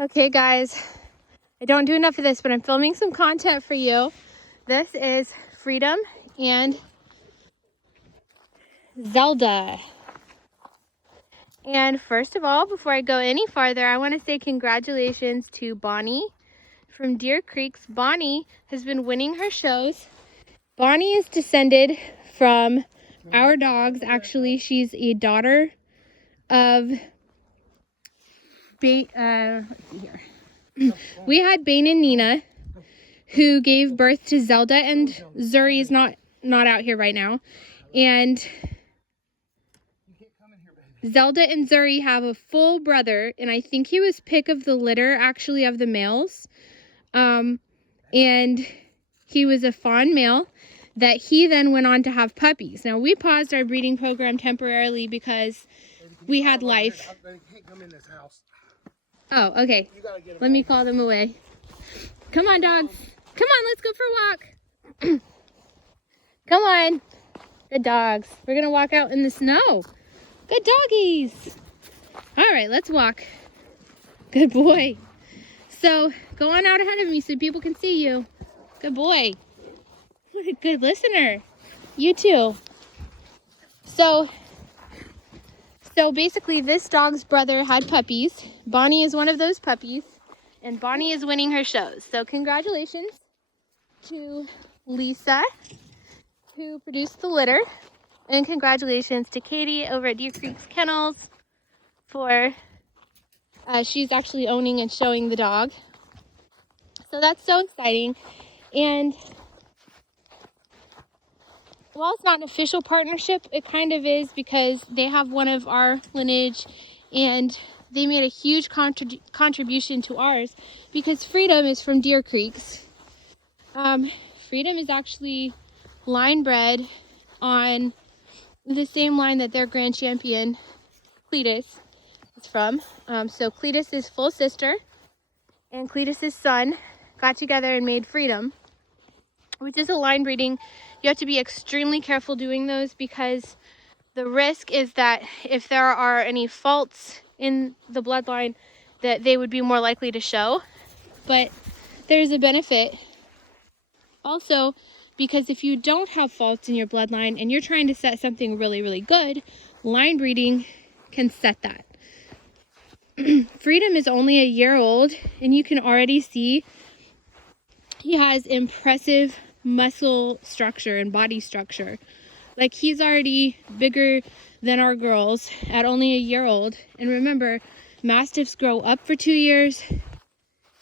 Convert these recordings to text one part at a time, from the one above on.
Okay guys, I don't do enough of this, but I'm filming some content for you. This is Freedom and Zelda. And first of all, before I go any farther, I want to say congratulations to Bonnie from Deer Creeks. Bonnie has been winning her shows. Bonnie is descended from our dogs. Actually, she's a daughter of we had Bane and Nina, who gave birth to Zelda, and Zuri is not out here right now. And Zelda and Zuri have a full brother, and I think he was pick of the litter, actually, of the males. And he was a fawn male that he then went on to have puppies. Now, we paused our breeding program temporarily because we had life. Oh, okay. Let me call them away. Come on, dogs. Come on, let's go for a walk. Come on. Good dogs. We're going to walk out in the snow. Good doggies. All right, let's walk. Good boy. So go on out ahead of me so people can see you. Good boy. What a good listener. You too. So basically this dog's brother had puppies. Bonnie is one of those puppies. And Bonnie is winning her shows. So congratulations to Lisa, who produced the litter. And congratulations to Katie over at Deer Creek's Kennels for, she's actually owning and showing the dog. So that's so exciting. And while it's not an official partnership, it kind of is, because they have one of our lineage and they made a huge contribution to ours, because Freedom is from Deer Creeks. Freedom is actually line bred on the same line that their grand champion Cletus is from. So Cletus's full sister and Cletus's son got together and made Freedom, which is a line breeding. You have to be extremely careful doing those, because the risk is that if there are any faults in the bloodline, that they would be more likely to show. But there's a benefit also, because if you don't have faults in your bloodline and you're trying to set something really, really good, line breeding can set that. Freedom is only a year old, and you can already see he has impressive muscle structure and body structure. Like, he's already bigger than our girls at only a year old. And remember, Mastiffs grow up for 2 years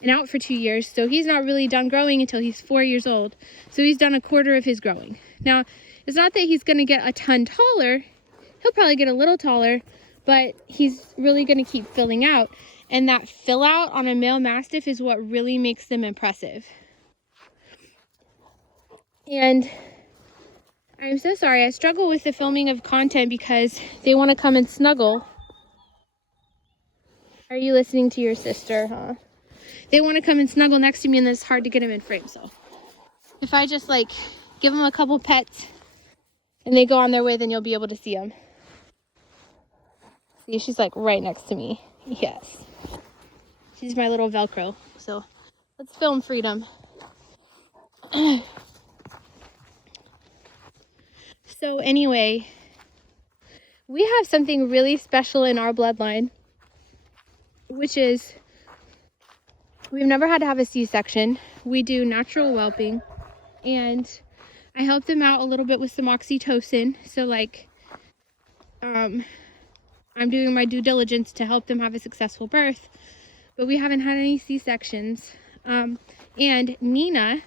and out for 2 years. So he's not really done growing until he's 4 years old. So he's done a quarter of his growing. Now, it's not that he's going to get a ton taller. He'll probably get a little taller, but he's really going to keep filling out. And that fill out on a male Mastiff is what really makes them impressive. And I'm so sorry, I struggle with the filming of content because they want to come and snuggle. Are you listening to your sister, huh? They want to come and snuggle next to me, and it's hard to get them in frame. So if I just like give them a couple pets and they go on their way, then you'll be able to see them. See, she's like right next to me. Yes. She's my little Velcro. So let's film Freedom. So anyway, we have something really special in our bloodline, which is we've never had to have a C-section. We do natural whelping, and I help them out a little bit with some oxytocin. So like, I'm doing my due diligence to help them have a successful birth, but we haven't had any C-sections. And Nina,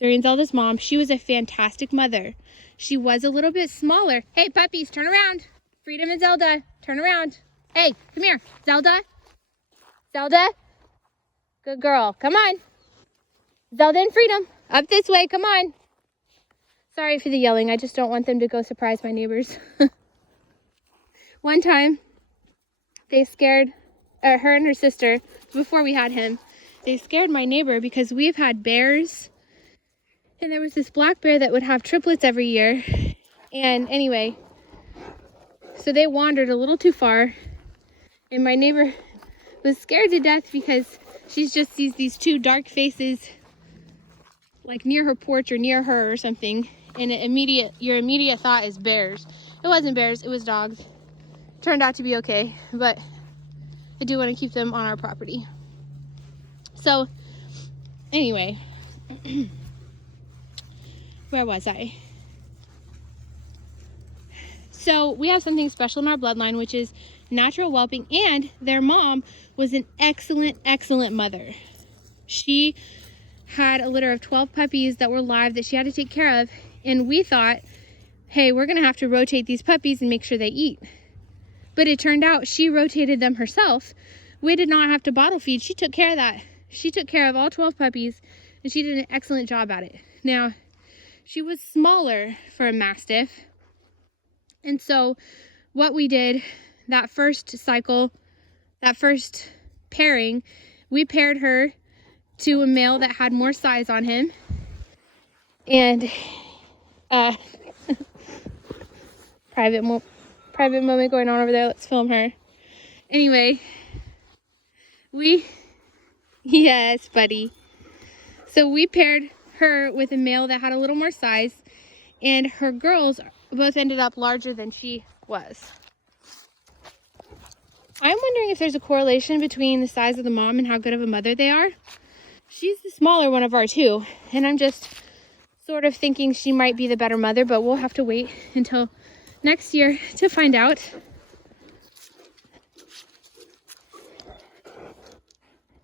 Zuri and Zelda's mom, she was a fantastic mother. She was a little bit smaller. Hey, puppies, turn around. Freedom and Zelda, turn around. Hey, come here. Zelda. Zelda. Good girl. Come on. Zelda and Freedom. Up this way. Come on. Sorry for the yelling. I just don't want them to go surprise my neighbors. One time, they scared her and her sister, before we had him, they scared my neighbor because we've had bears. And there was this black bear that would have triplets every year. And anyway, so they wandered a little too far. And my neighbor was scared to death because she just sees these two dark faces like near her porch or near her or something, and your immediate thought is bears. It wasn't bears, it was dogs. Turned out to be okay, but I do want to keep them on our property. So anyway, where was I? So we have something special in our bloodline, which is natural whelping, and their mom was an excellent mother. She had a litter of 12 puppies that were live that she had to take care of, and we thought, hey, we're gonna have to rotate these puppies and make sure they eat. But it turned out she rotated them herself. We did not have to bottle feed. She took care of that. She took care of all 12 puppies, and she did an excellent job at it. Now, she was smaller for a Mastiff, and so what we did that first cycle, that first pairing, we paired her to a male that had more size on him. And private moment going on over there. Let's film her. Anyway, yes, buddy. So we paired her with a male that had a little more size, and her girls both ended up larger than she was. I'm wondering if there's a correlation between the size of the mom and how good of a mother they are. She's the smaller one of our two, and I'm just sort of thinking she might be the better mother, but we'll have to wait until next year to find out.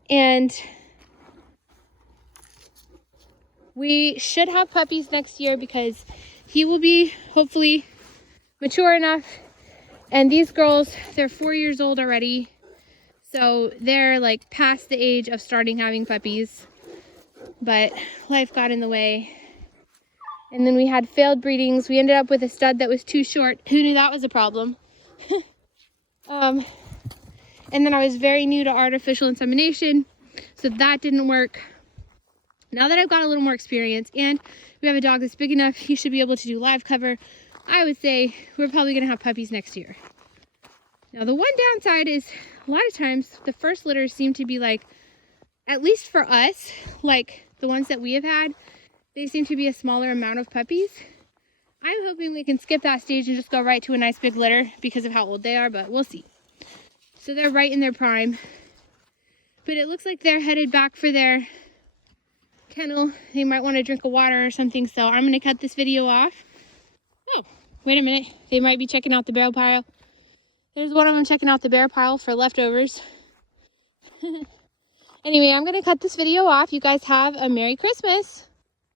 And we should have puppies next year because he will be hopefully mature enough. And these girls, they're 4 years old already. So they're like past the age of starting having puppies. But life got in the way. And then we had failed breedings. We ended up with a stud that was too short. Who knew that was a problem? And then I was very new to artificial insemination, so that didn't work. Now that I've got a little more experience and we have a dog that's big enough, he should be able to do live cover, I would say we're probably gonna have puppies next year. Now the one downside is a lot of times the first litters seem to be like, at least for us, like the ones that we have had, they seem to be a smaller amount of puppies. I'm hoping we can skip that stage and just go right to a nice big litter because of how old they are, but we'll see. So they're right in their prime. But it looks like they're headed back for their kennel. They might want to drink a water or something, so I'm going to cut this video off. Oh, wait a minute. They might be checking out the bear pile. There's one of them checking out the bear pile for leftovers. Anyway, I'm going to cut this video off. You guys have a Merry Christmas.